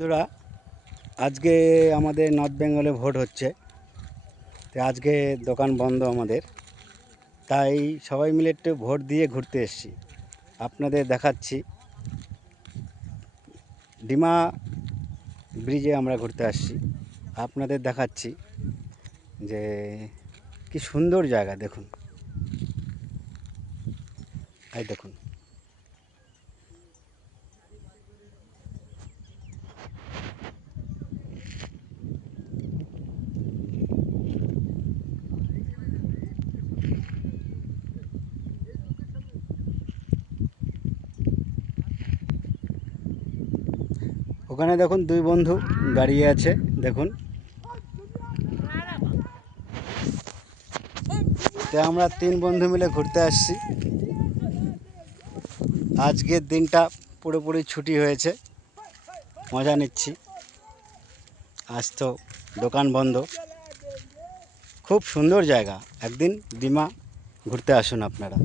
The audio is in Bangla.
বন্ধুরা, আজকে আমাদের নর্থ বেঙ্গলে ভোট হচ্ছে। তো আজকে দোকান বন্ধ আমাদের, তাই সবাই মিলে একটু ভোট দিয়ে ঘুরতে এসেছি। আপনাদের দেখাচ্ছি, ডিমা ব্রিজে আমরা ঘুরতে আসছি। আপনাদের দেখাচ্ছি যে কি সুন্দর জায়গা, দেখুন। এই দেখুন, ওখানে দেখুন দুই বন্ধু দাঁড়িয়ে আছে, দেখুন। তো আমরা তিন বন্ধু মিলে ঘুরতে আসছি। আজকের দিনটা পুরোপুরি ছুটি হয়েছে, মজা নিচ্ছি। আজ তো দোকান বন্ধ। খুব সুন্দর জায়গা, একদিন ডিমা ঘুরতে আসুন আপনারা।